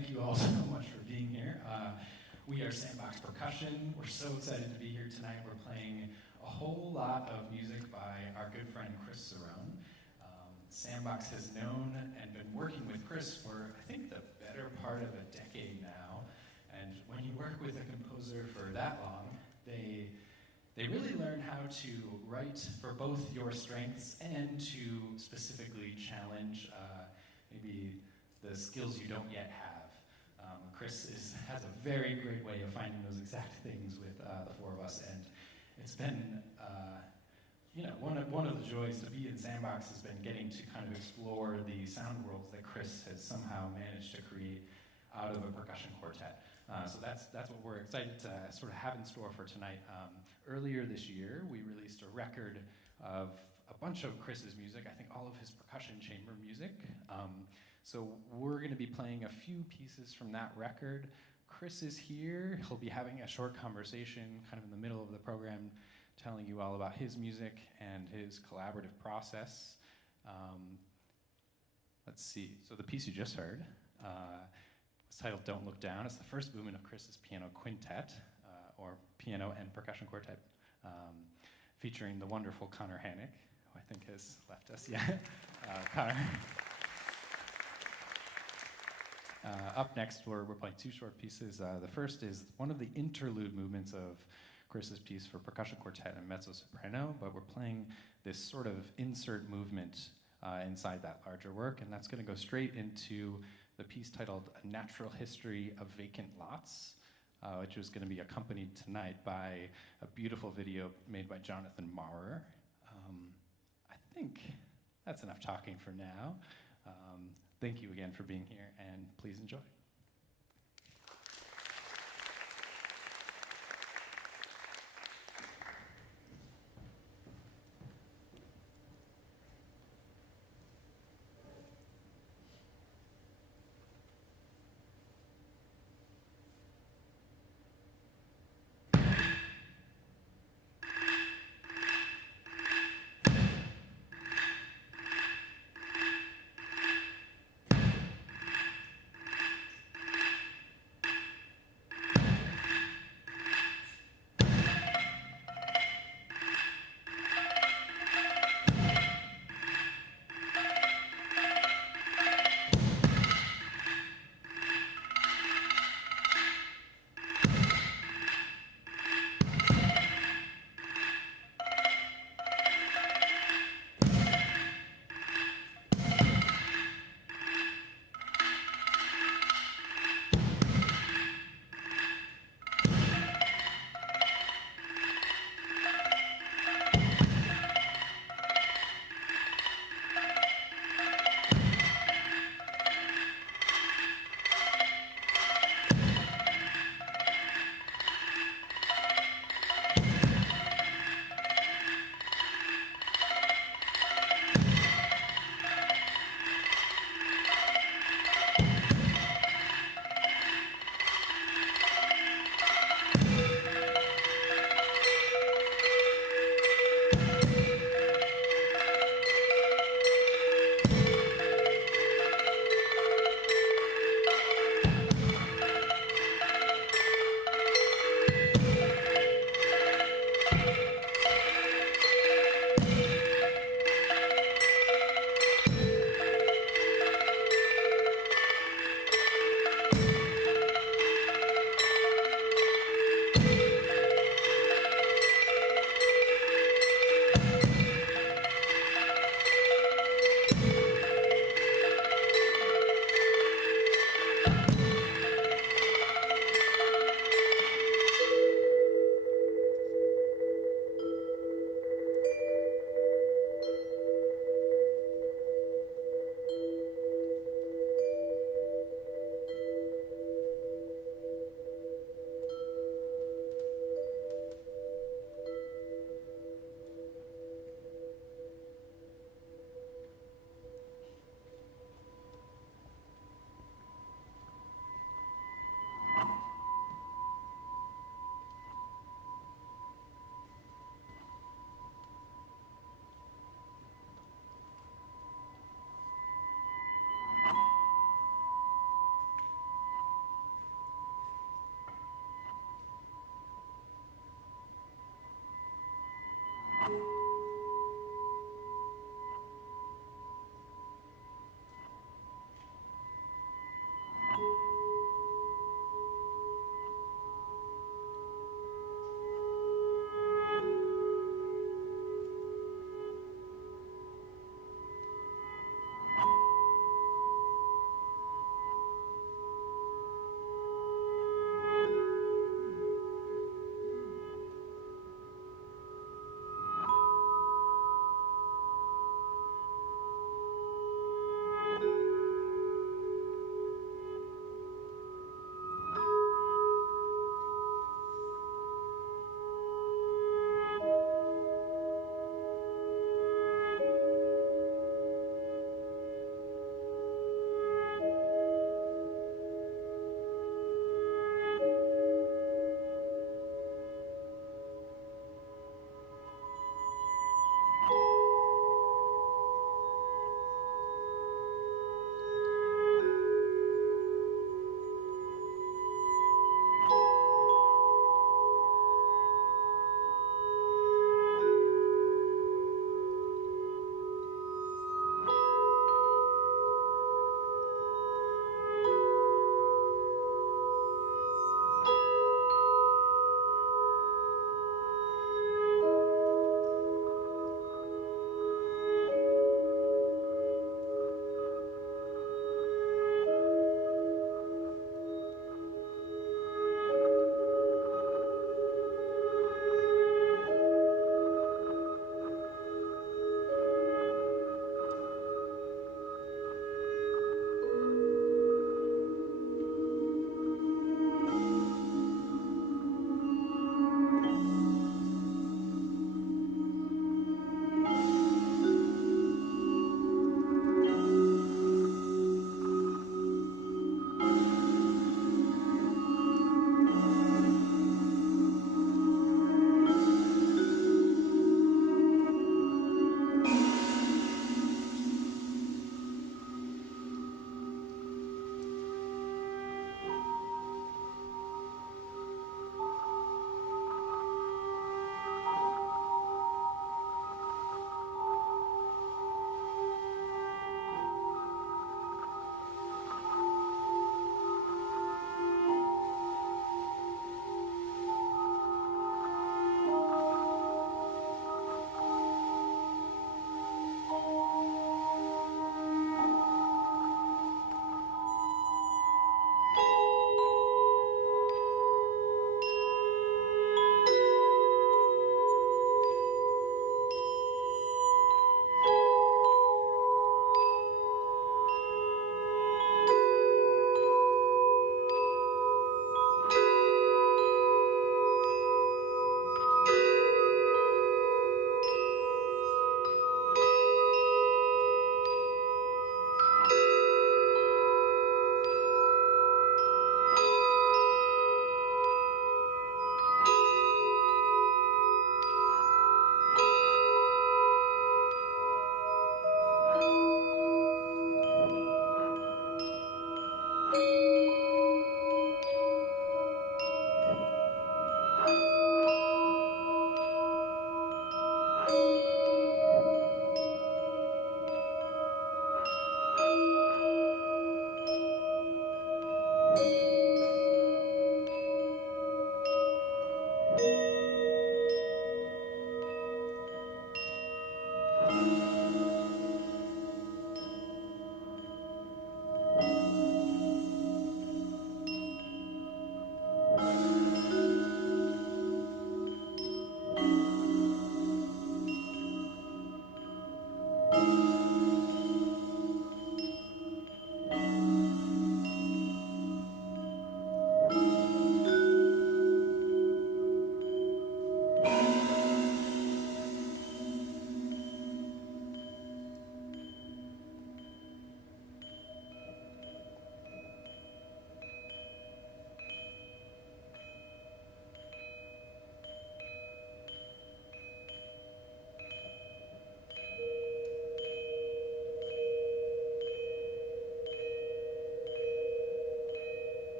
thank you all so much for being here. We are Sandbox Percussion. We're so excited to be here tonight. We're playing a whole lot of music by our good friend Chris Cerrone. Sandbox has known and been working with Chris for, I think, the better part of a decade now. And when you work with a composer for that long, they really learn how to write for both your strengths and to specifically challenge maybe the skills you don't yet have. Chris has a very great way of finding those exact things with the four of us, and it's been one of the joys to be in Sandbox has been getting to kind of explore the sound worlds that Chris has somehow managed to create out of a percussion quartet. So that's what we're excited to sort of have in store for tonight. Earlier this year, we released a record of a bunch of Chris's music, I think all of his percussion chamber music. So we're going to be playing a few pieces from that record. Chris is here. He'll be having a short conversation kind of in the middle of the program, telling you all about his music and his collaborative process. Let's see. So the piece you just heard was titled Don't Look Down. It's the first movement of Chris's piano quintet, or piano and percussion quartet, featuring the wonderful Connor Hannick, who I think has left us. Yeah, Connor. Up next, we're playing two short pieces. The first is one of the interlude movements of Chris's piece for percussion quartet and mezzo-soprano, but we're playing this sort of insert movement inside that larger work, and that's going to go straight into the piece titled A Natural History of Vacant Lots, which is going to be accompanied tonight by a beautiful video made by Jonathan Maurer. I think that's enough talking for now. Thank you again for being here, and please enjoy.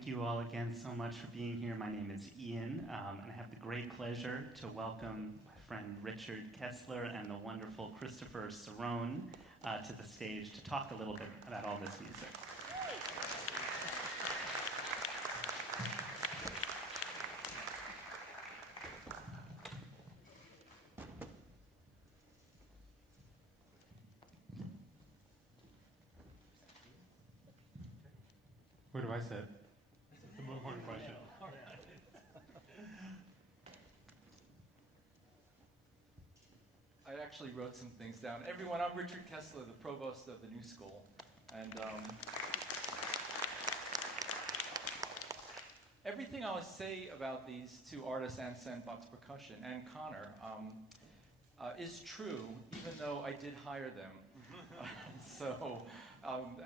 Thank you all again so much for being here. My name is Ian, and I have the great pleasure to welcome my friend Richard Kessler and the wonderful Christopher Cerrone to the stage to talk a little bit about all this music. Where do I sit? That's the more important question. I actually wrote some things down. Everyone, I'm Richard Kessler, the provost of the New School. And everything I will say about these two artists and Sandbox Percussion and Connor is true, even though I did hire them.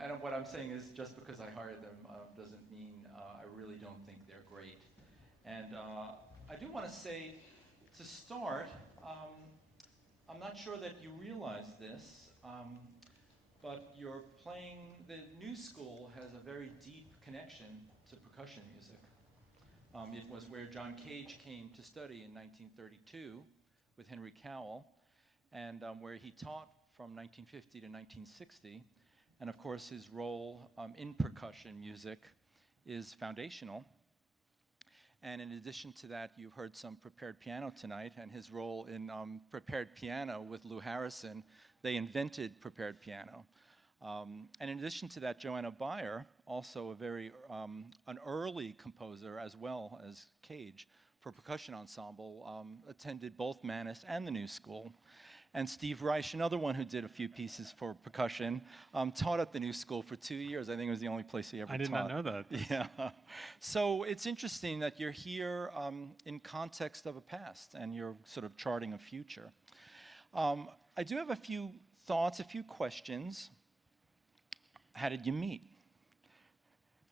And what I'm saying is just because I hired them doesn't mean I really don't think they're great. And I do want to say, to start, I'm not sure that you realize this, but the New School has a very deep connection to percussion music. It was where John Cage came to study in 1932 with Henry Cowell, and where he taught from 1950 to 1960. And of course, his role in percussion music is foundational. And in addition to that, you've heard some prepared piano tonight, and his role in prepared piano with Lou Harrison. They invented prepared piano. And in addition to that, Joanna Bayer, also an early composer as well as Cage for percussion ensemble, attended both Mannes and the New School. And Steve Reich, another one who did a few pieces for percussion, taught at the New School for 2 years. I think it was the only place he ever taught. I did not know that. Yeah. So it's interesting that you're here in context of a past, and you're sort of charting a future. I do have a few thoughts, a few questions. How did you meet?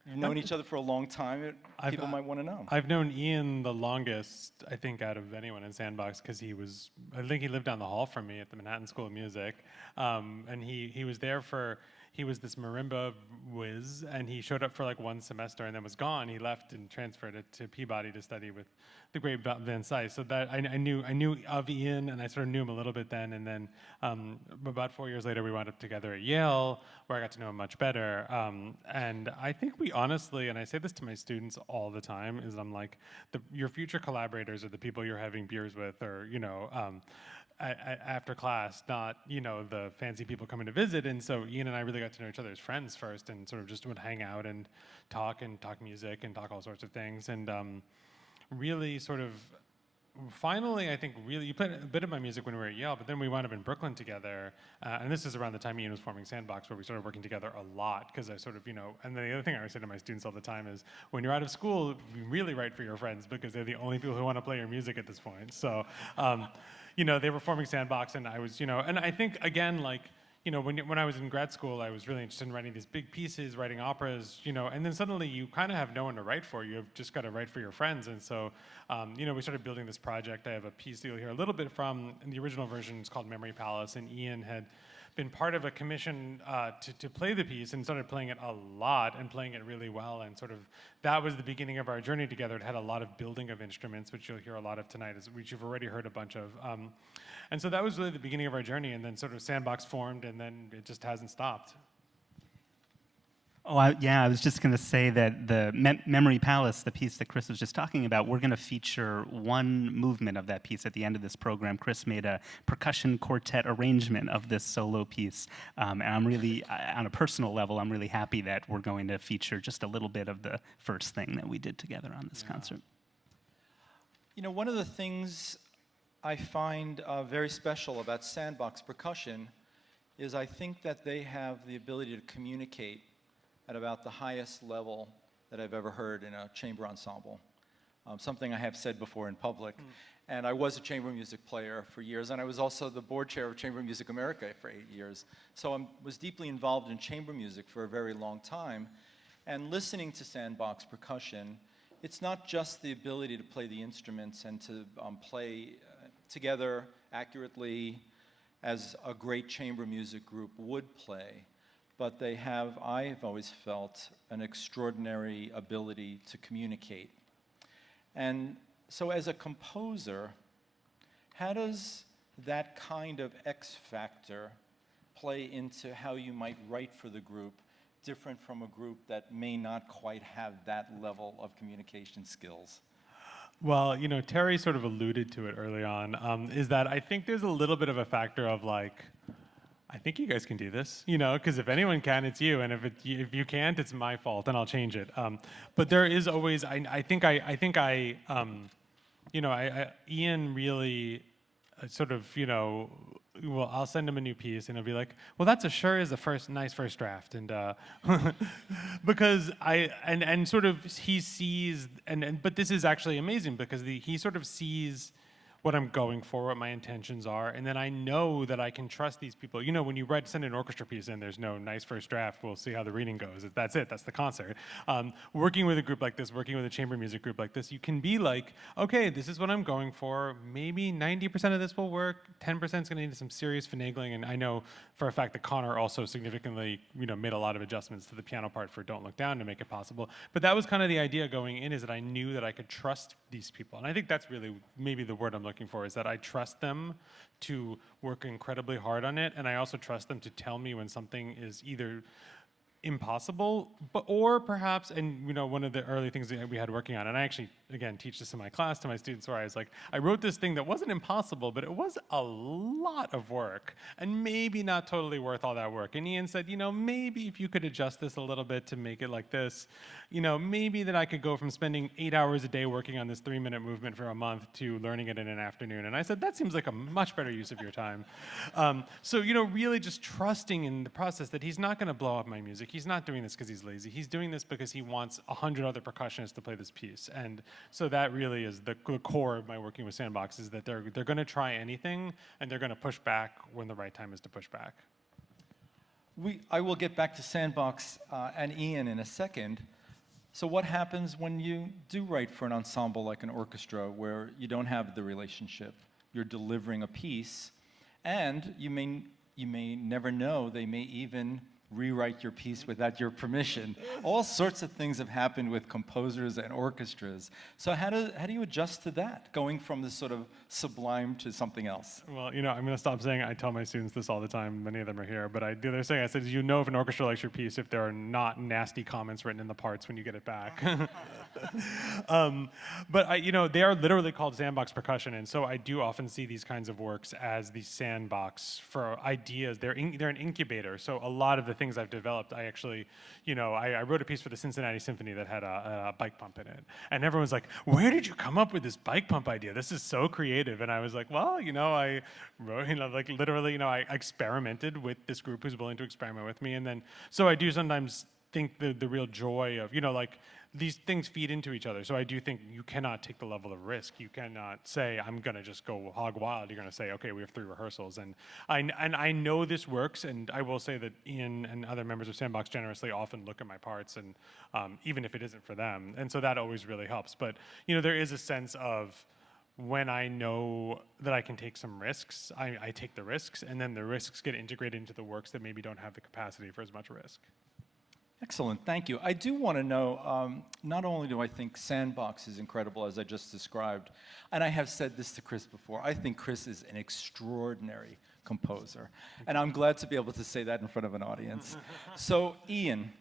You've known each other for a long time. People might want to know. I've known Ian the longest, I think, out of anyone in Sandbox, because I think he lived down the hall from me at the Manhattan School of Music. And he was there he was this marimba whiz, and he showed up for like one semester and then was gone. He left and transferred it to Peabody to study with the great Van Cise. So that I knew of Ian, and I sort of knew him a little bit then. And then about 4 years later, we wound up together at Yale, where I got to know him much better. And I think we honestly, and I say this to my students all the time, is I'm like, your future collaborators are the people you're having beers with, or after class, not the fancy people coming to visit. And so Ian and I really got to know each other as friends first, and sort of just would hang out and talk music and talk all sorts of things. And really sort of finally, I think really, you played a bit of my music when we were at Yale, but then we wound up in Brooklyn together. And this is around the time Ian was forming Sandbox, where we started working together a lot, because I sort of, and the other thing I always say to my students all the time is, when you're out of school, you really write for your friends, because they're the only people who want to play your music at this point. So, they were forming Sandbox, and I was, and I think, again, like, when I was in grad school, I was really interested in writing these big pieces, writing operas, and then suddenly you kind of have no one to write for. You've just got to write for your friends. And so, we started building this project. I have a piece that you'll hear a little bit from. In the original version, it's called Memory Palace, and Ian had been part of a commission to play the piece, and started playing it a lot and playing it really well. And sort of that was the beginning of our journey together. It had a lot of building of instruments, which you'll hear a lot of tonight, which you've already heard a bunch of. And so that was really the beginning of our journey, and then sort of Sandbox formed, and then it just hasn't stopped. Oh, I was just going to say that the Memory Palace, the piece that Chris was just talking about, we're going to feature one movement of that piece at the end of this program. Chris made a percussion quartet arrangement of this solo piece, and I'm really, on a personal level, I'm really happy that we're going to feature just a little bit of the first thing that we did together on this concert. One of the things I find very special about Sandbox Percussion is I think that they have the ability to communicate at about the highest level that I've ever heard in a chamber ensemble. Something I have said before in public. And I was a chamber music player for years, and I was also the board chair of Chamber Music America for 8 years. So I was deeply involved in chamber music for a very long time. And listening to Sandbox Percussion, it's not just the ability to play the instruments and to play together accurately as a great chamber music group would play, but they have, I have always felt, an extraordinary ability to communicate. And so as a composer, how does that kind of X factor play into how you might write for the group, different from a group that may not quite have that level of communication skills? Well, you know, Terry sort of alluded to it early on, is that I think there's a little bit of a factor of like, I think you guys can do this, you know, because if anyone can, it's you, and if you can't, it's my fault, and I'll change it. But there is always, you know, Ian really sort of, you know, well, I'll send him a new piece, and he'll be like, well, that's sure is a nice first draft, and because and sort of he sees, but this is actually amazing because he sort of sees what I'm going for, what my intentions are, and then I know that I can trust these people. You know, when you send an orchestra piece in, there's no nice first draft, we'll see how the reading goes. That's it, that's the concert. Working with a group like this, working with a chamber music group like this, you can be like, okay, this is what I'm going for. Maybe 90% of this will work, 10% is gonna need some serious finagling, and I know for a fact that Connor also significantly, you know, made a lot of adjustments to the piano part for Don't Look Down to make it possible. But that was kind of the idea going in, is that I knew that I could trust these people. And I think that's really maybe the word I'm looking for, is that I trust them to work incredibly hard on it, and I also trust them to tell me when something is either impossible, or perhaps, and you know, one of the early things that we had working on, and I actually, again, teach this in my class to my students, where I was like, I wrote this thing that wasn't impossible, but it was a lot of work, and maybe not totally worth all that work. And Ian said, you know, maybe if you could adjust this a little bit to make it like this, you know, maybe that I could go from spending 8 hours a day working on this 3-minute movement for a month to learning it in an afternoon. And I said, that seems like a much better use of your time. So, you know, really just trusting in the process that he's not gonna blow up my music. He's not doing this because he's lazy. He's doing this because he wants 100 other percussionists to play this piece. And so that really is the core of my working with Sandbox, is that they're gonna try anything, and they're gonna push back when the right time is to push back. I will get back to Sandbox and Ian in a second. So what happens when you do write for an ensemble like an orchestra, where you don't have the relationship, you're delivering a piece, and you may never know, they may even rewrite your piece without your permission. All sorts of things have happened with composers and orchestras. So how do you adjust to that, going from this sort of sublime to something else? Well, you know, I'm going to stop saying, I tell my students this all the time, many of them are here, but the other thing I said is, you know if an orchestra likes your piece if there are not nasty comments written in the parts when you get it back. But you know, they are literally called Sandbox Percussion, and so I do often see these kinds of works as the sandbox for ideas. They're an incubator, so a lot of the things I've developed, I actually, you know, I wrote a piece for the Cincinnati Symphony that had a bike pump in it, and everyone's like, where did you come up with this bike pump idea? This is so creative. And I was like, well, you know, I wrote, you know, like literally, you know, I experimented with this group who's willing to experiment with me, and then, so I do sometimes think the real joy of, you know, like, these things feed into each other. So I do think you cannot take the level of risk. You cannot say, I'm gonna just go hog wild. You're gonna say, okay, we have 3 rehearsals. And I know this works, and I will say that Ian and other members of Sandbox generously often look at my parts, and even if it isn't for them. And so that always really helps. But, you know, there is a sense of, when I know that I can take some risks, I take the risks, and then the risks get integrated into the works that maybe don't have the capacity for as much risk. Excellent, thank you. I do want to know, not only do I think Sandbox is incredible, as I just described, and I have said this to Chris before, I think Chris is an extraordinary composer, and I'm glad to be able to say that in front of an audience. So, Ian,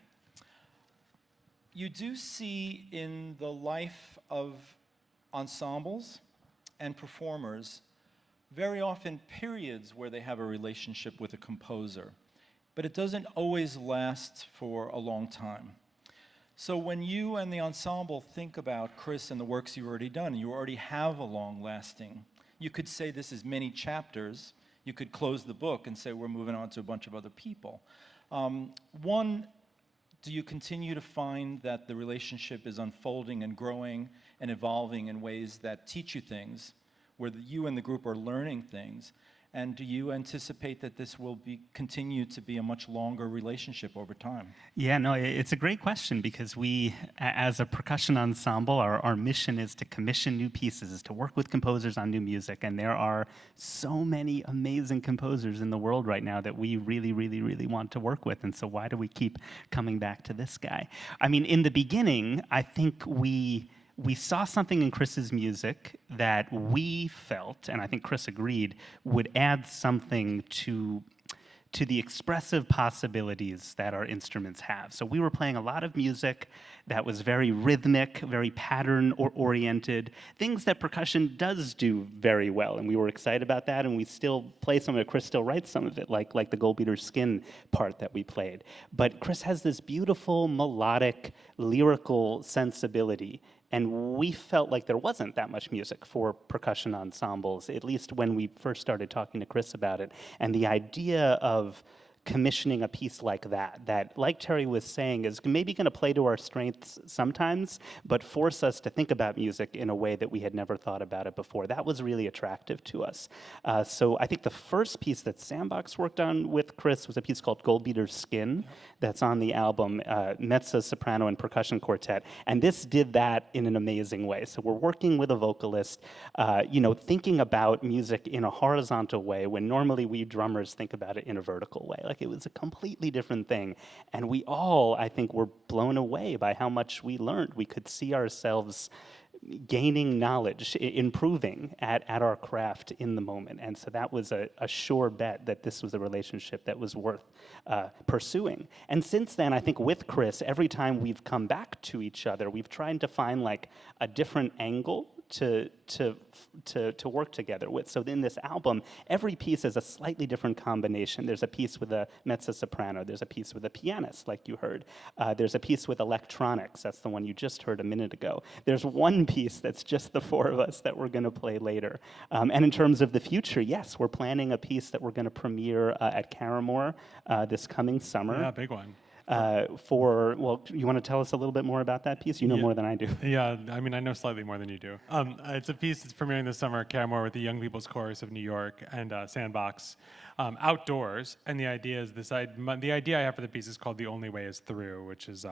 you do see in the life of ensembles and performers very often periods where they have a relationship with a composer, but it doesn't always last for a long time. So when you and the ensemble think about Chris and the works you've already done, you already have a long lasting. You could say this is many chapters. You could close the book and say we're moving on to a bunch of other people. One, do you continue to find that the relationship is unfolding and growing and evolving in ways that teach you things, where you and the group are learning things? And do you anticipate that this will continue to be a much longer relationship over time? Yeah, no, it's a great question because we, as a percussion ensemble, our mission is to commission new pieces, is to work with composers on new music. And there are so many amazing composers in the world right now that we really, really, really want to work with. And so why do we keep coming back to this guy? I mean, in the beginning, I think we saw something in Chris's music that we felt, and I think Chris agreed, would add something to the expressive possibilities that our instruments have. So we were playing a lot of music that was very rhythmic, very pattern-oriented, things that percussion does do very well, and we were excited about that, and we still play some of it. Chris still writes some of it, like the Gold Beater Skin part that we played. But Chris has this beautiful, melodic, lyrical sensibility, and we felt like there wasn't that much music for percussion ensembles, at least when we first started talking to Chris about it. And the idea of commissioning a piece like that, like Terry was saying, is maybe going to play to our strengths sometimes, but force us to think about music in a way that we had never thought about it before. That was really attractive to us. So I think the first piece that Sandbox worked on with Chris was a piece called Gold Beater Skin that's on the album, Mezzo, Soprano, and Percussion Quartet. And this did that in an amazing way. So we're working with a vocalist, thinking about music in a horizontal way when normally we drummers think about it in a vertical way. Like, it was a completely different thing. And we all, I think, were blown away by how much we learned. We could see ourselves gaining knowledge, improving at our craft in the moment. And so that was a sure bet that this was a relationship that was worth pursuing. And since then, I think with Chris, every time we've come back to each other, we've tried to find like a different angle to work together with. So in this album, every piece is a slightly different combination. There's a piece with a mezzo-soprano. There's a piece with a pianist, like you heard. There's a piece with electronics. That's the one you just heard a minute ago. There's one piece that's just the four of us that we're going to play later. And in terms of the future, yes, we're planning a piece that we're going to premiere at Caramore this coming summer. Yeah, big one. You want to tell us a little bit more about that piece? You know more than I do. Yeah, I mean, I know slightly more than you do. It's a piece that's premiering this summer at Caramore with the Young People's Chorus of New York and Sandbox outdoors. And the idea is the idea I have for the piece is called "The Only Way Is Through," which is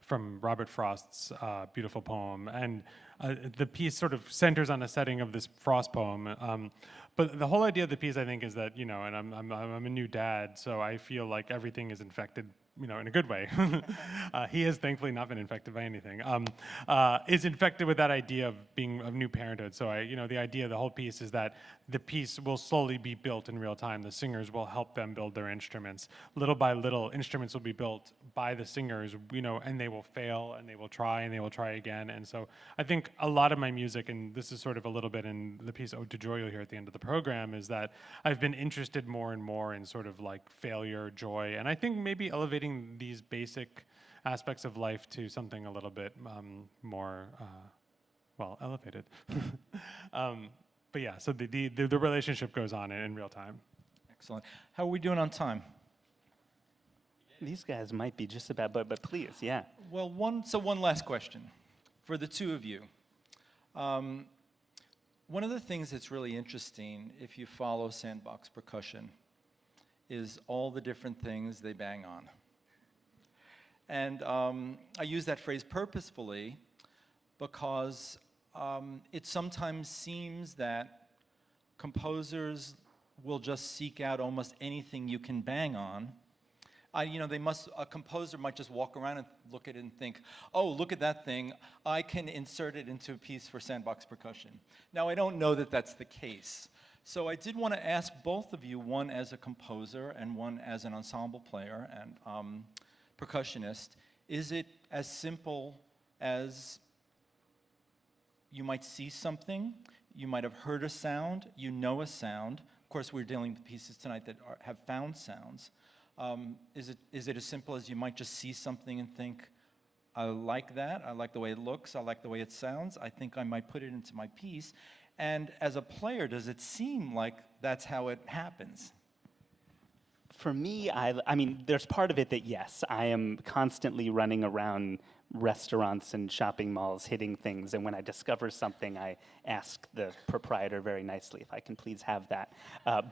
from Robert Frost's beautiful poem. And the piece sort of centers on a setting of this Frost poem. But the whole idea of the piece, I think, is that, and I'm a new dad, so I feel like everything is infected, in a good way. He has thankfully not been infected by anything. Is infected with that idea of new parenthood. So the idea of the whole piece is that the piece will slowly be built in real time. The singers will help them build their instruments. Little by little, instruments will be built by the singers, and they will fail, and they will try, and they will try again. And so I think a lot of my music, and this is sort of a little bit in the piece Ode to Joy you'll hear at the end of the program, is that I've been interested more and more in sort of like failure, joy, and I think maybe elevating these basic aspects of life to something a little bit more, elevated. But yeah, so the relationship goes on in real time. Excellent. How are we doing on time? These guys might be just about, but please, yeah. Well, one last question for the two of you. One of the things that's really interesting, if you follow Sandbox Percussion, is all the different things they bang on. And I use that phrase purposefully because it sometimes seems that composers will just seek out almost anything you can bang on. A composer might just walk around and look at it and think, oh, look at that thing, I can insert it into a piece for Sandbox Percussion. Now, I don't know that that's the case. So I did want to ask both of you, one as a composer and one as an ensemble player and percussionist, is it as simple as you might see something, you might have heard a sound, you know a sound. Of course, we're dealing with pieces tonight that have found sounds. Is it as simple as you might just see something and think, I like that, I like the way it looks, I like the way it sounds, I think I might put it into my piece. And as a player, does it seem like that's how it happens? For me, I mean, there's part of it that, yes, I am constantly running around restaurants and shopping malls hitting things, and when I discover something, I ask the proprietor very nicely if I can please have that.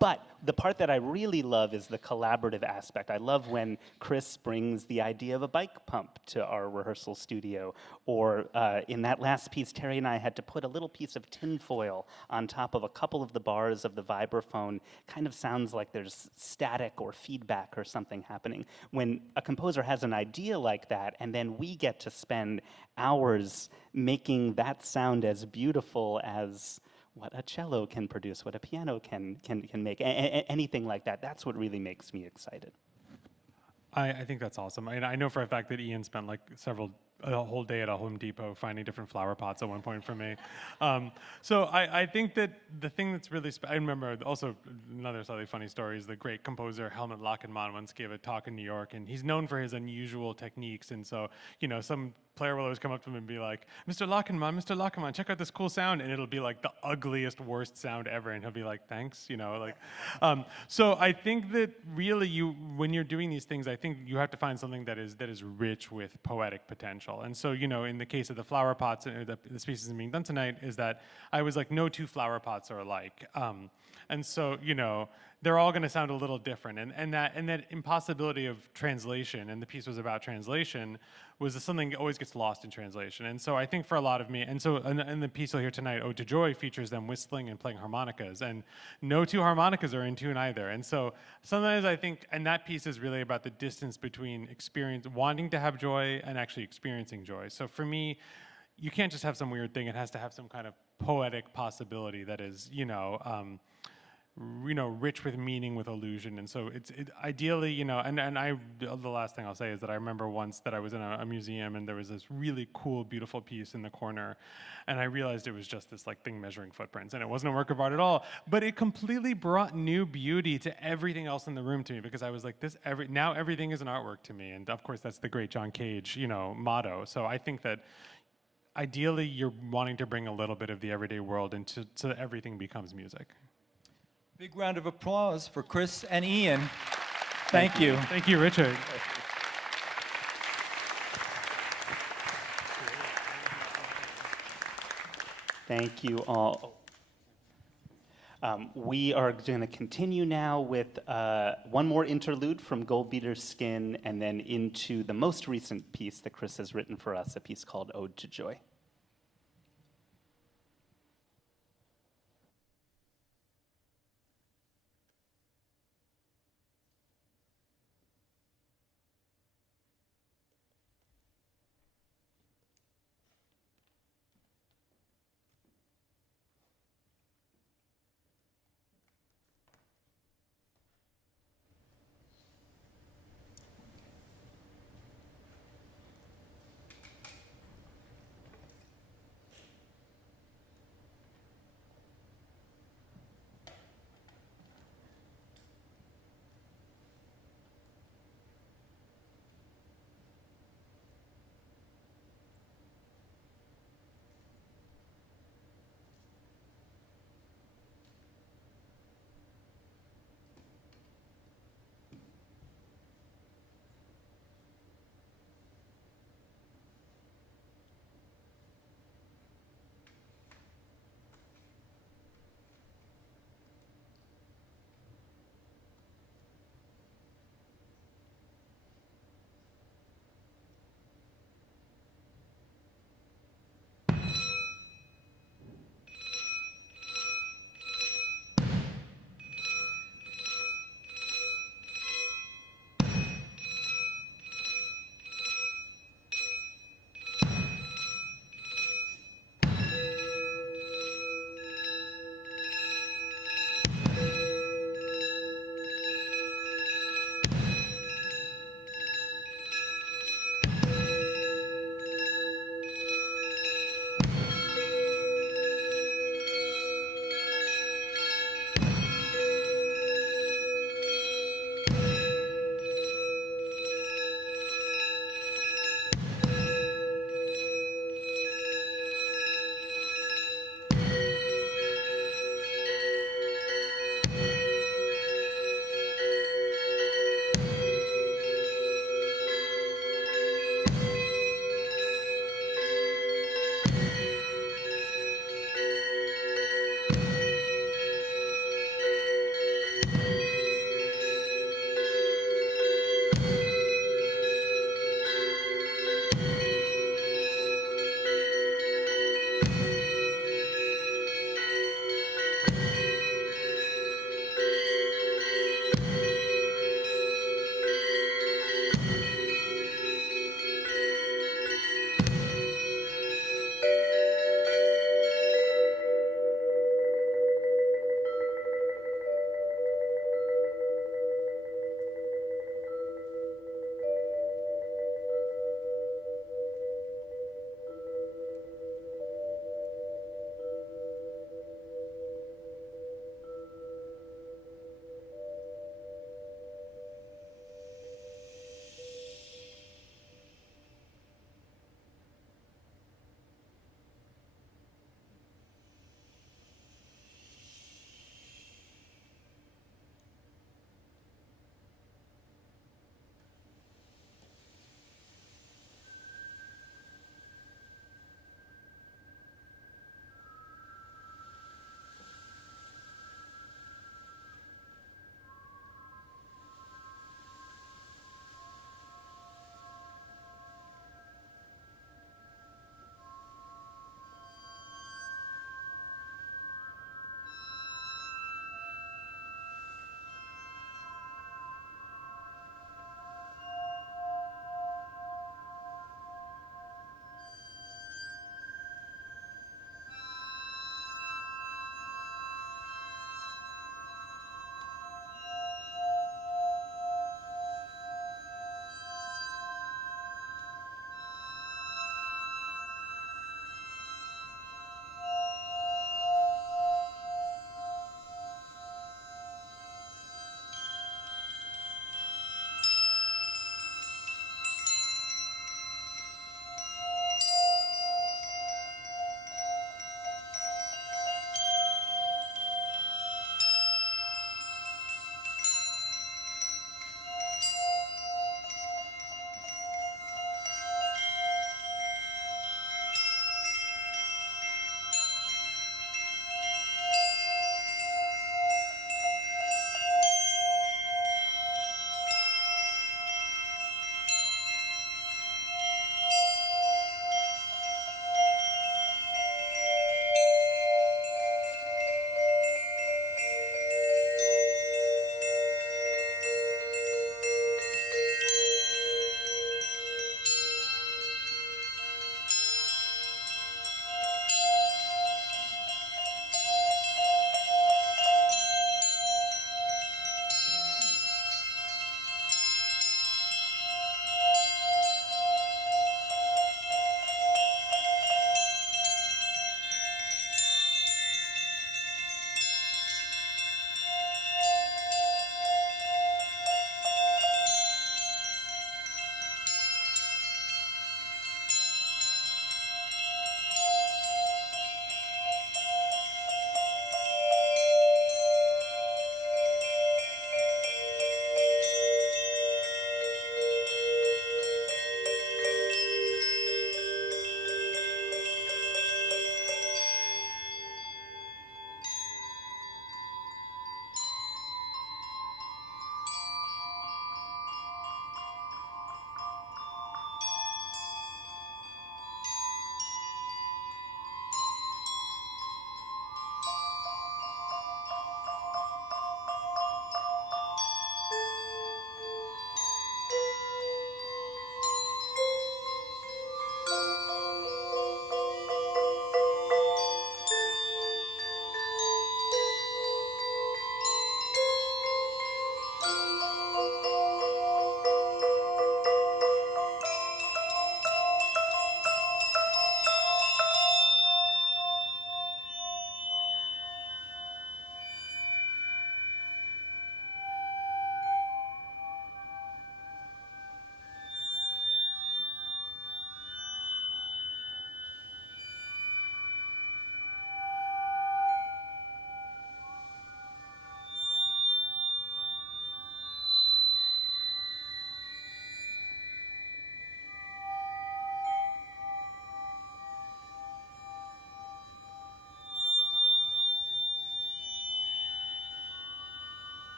But the part that I really love is the collaborative aspect. I love when Chris brings the idea of a bike pump to our rehearsal studio, or in that last piece, Terry and I had to put a little piece of tinfoil on top of a couple of the bars of the vibraphone. Kind of sounds like there's static or feedback or something happening. When a composer has an idea like that, and then we get to spend hours making that sound as beautiful as what a cello can produce, what a piano can make, anything like that, that's what really makes me excited. I think that's awesome. I know for a fact that Ian spent like a whole day at a Home Depot finding different flower pots at one point for me. So I think that the thing that's really, I remember also another slightly funny story is the great composer Helmut Lachenmann once gave a talk in New York, and he's known for his unusual techniques, and so, you know, some player will always come up to him and be like, Mr. Lachenmann, check out this cool sound, and it'll be like the ugliest, worst sound ever, and he'll be like, thanks, you know, like. So I think that really when you're doing these things, I think you have to find something that is rich with poetic potential. And so, you know, in the case of the flower pots, the species being done tonight, is that I was like, no two flower pots are alike. And so, you know, they're all going to sound a little different. And that impossibility of translation, and the piece was about translation, was something that always gets lost in translation. And so I think for a lot of me, and so in the piece you'll hear tonight, Ode to Joy, features them whistling and playing harmonicas, and no two harmonicas are in tune either. And so sometimes I think, and that piece is really about the distance between wanting to have joy and actually experiencing joy. So for me, you can't just have some weird thing, it has to have some kind of poetic possibility that is, rich with meaning, with illusion. And so ideally, and the last thing I'll say is that I remember once that I was in a museum, and there was this really cool, beautiful piece in the corner, and I realized it was just this like thing measuring footprints, and it wasn't a work of art at all, but it completely brought new beauty to everything else in the room to me, because I was like, now everything is an artwork to me. And of course, that's the great John Cage, motto. So I think that ideally you're wanting to bring a little bit of the everyday world into, so that everything becomes music. Big round of applause for Chris and Ian. Thank you. Thank you, Richard. Thank you all. We are going to continue now with one more interlude from Goldbeater's Skin, and then into the most recent piece that Chris has written for us, a piece called Ode to Joy.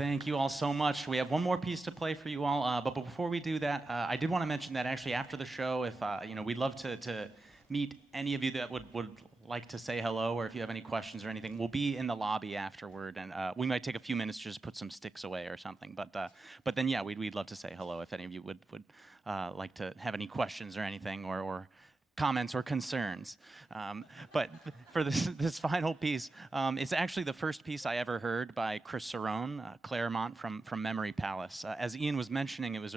Thank you all so much. We have one more piece to play for you all, but before we do that, I did want to mention that actually after the show, if we'd love to meet any of you that would like to say hello, or if you have any questions or anything, we'll be in the lobby afterward, and we might take a few minutes to just put some sticks away or something. But then yeah, we'd love to say hello if any of you would like to have any questions or anything, or comments or concerns. But for this final piece, it's actually the first piece I ever heard by Chris Cerrone, Claremont from Memory Palace. As Ian was mentioning, it was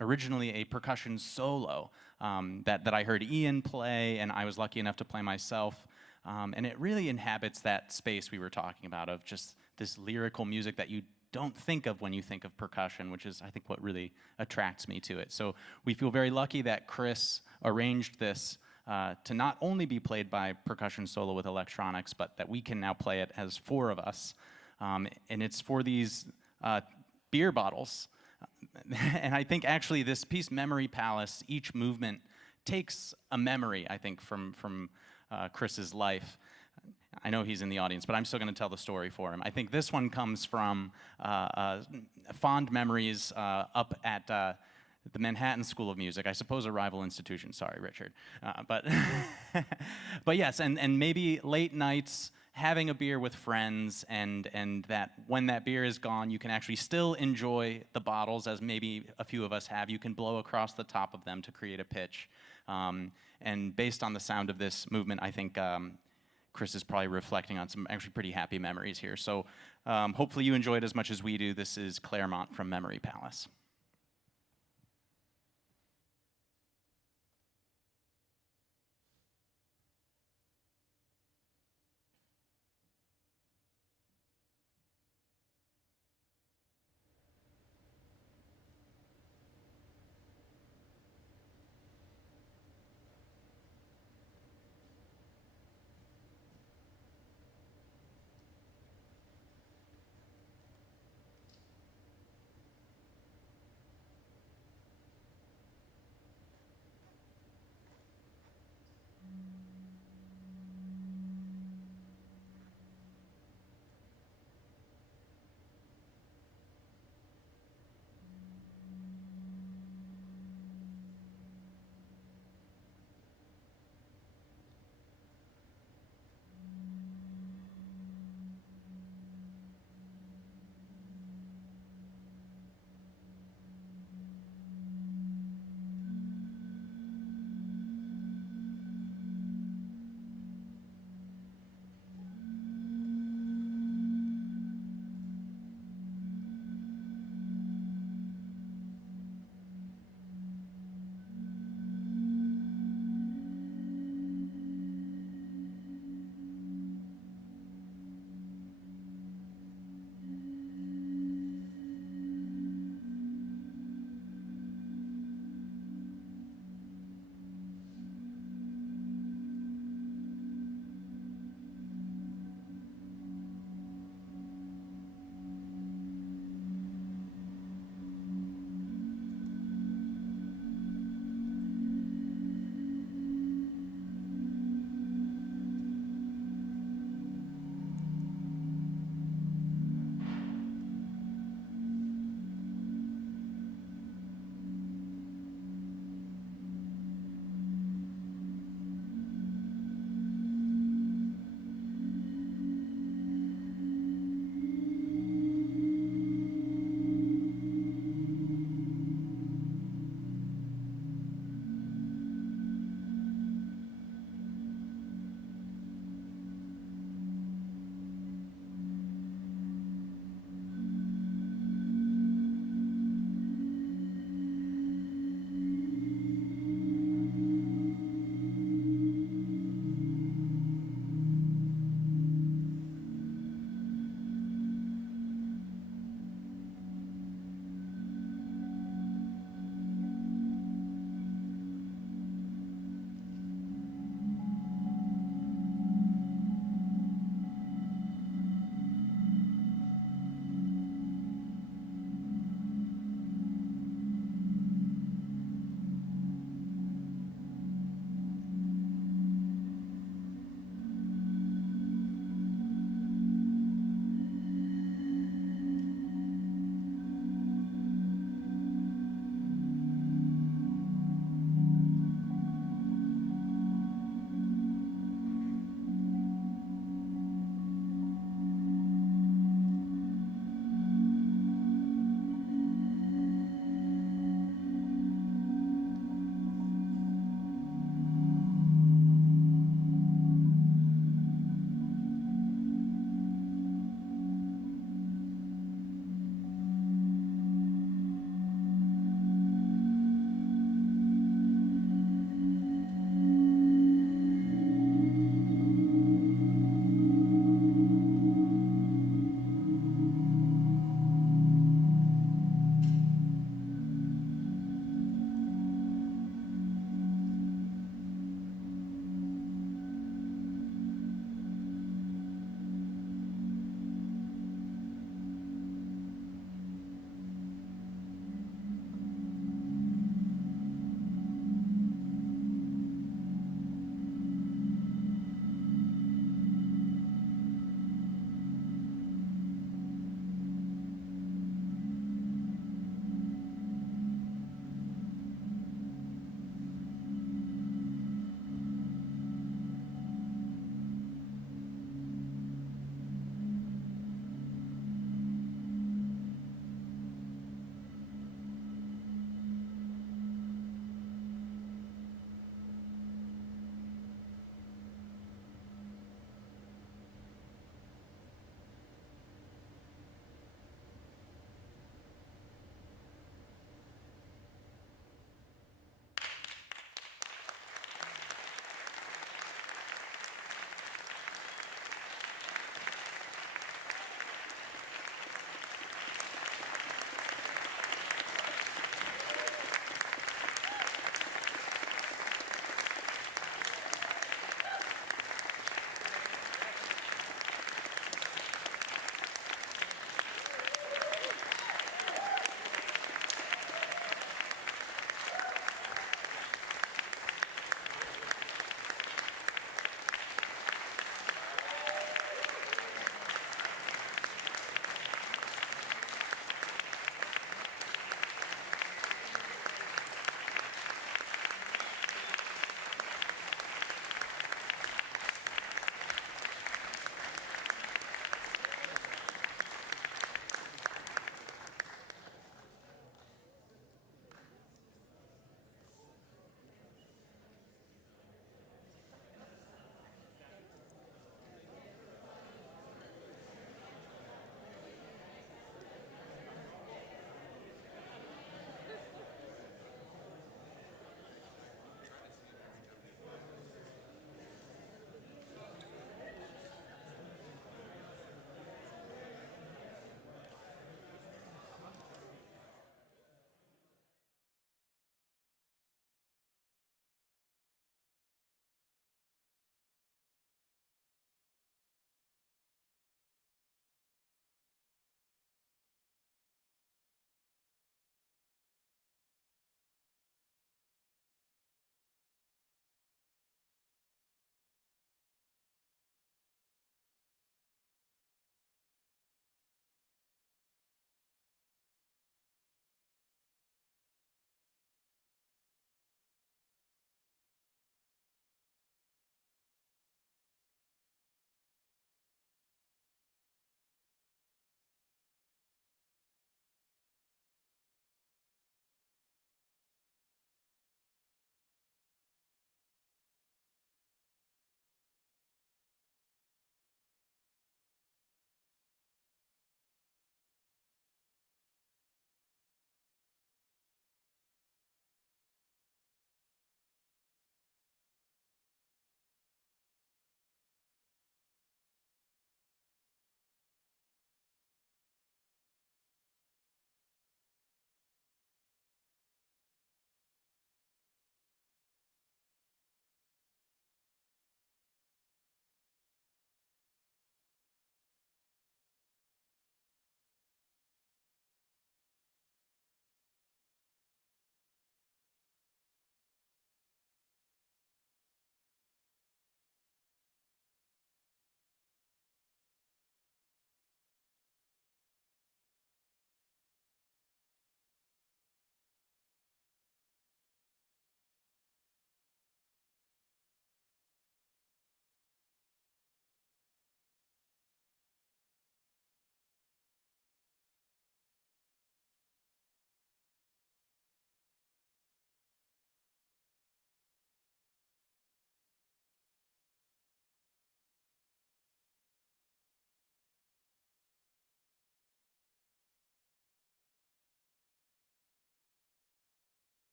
originally a percussion solo that I heard Ian play, and I was lucky enough to play myself. And it really inhabits that space we were talking about of just this lyrical music that you don't think of when you think of percussion, which is, I think, what really attracts me to it. So we feel very lucky that Chris arranged this to not only be played by percussion solo with electronics, but that we can now play it as 4 of us. And it's for these beer bottles. And I think actually this piece, Memory Palace, each movement takes a memory, I think, from Chris's life. I know he's in the audience, but I'm still going to tell the story for him. I think this one comes from fond memories up at the Manhattan School of Music, I suppose a rival institution. Sorry, Richard. But yes, and maybe late nights, having a beer with friends, and that when that beer is gone, you can actually still enjoy the bottles, as maybe a few of us have. You can blow across the top of them to create a pitch. And based on the sound of this movement, I think Chris is probably reflecting on some actually pretty happy memories here. So hopefully you enjoyed as much as we do. This is Claremont from Memory Palace.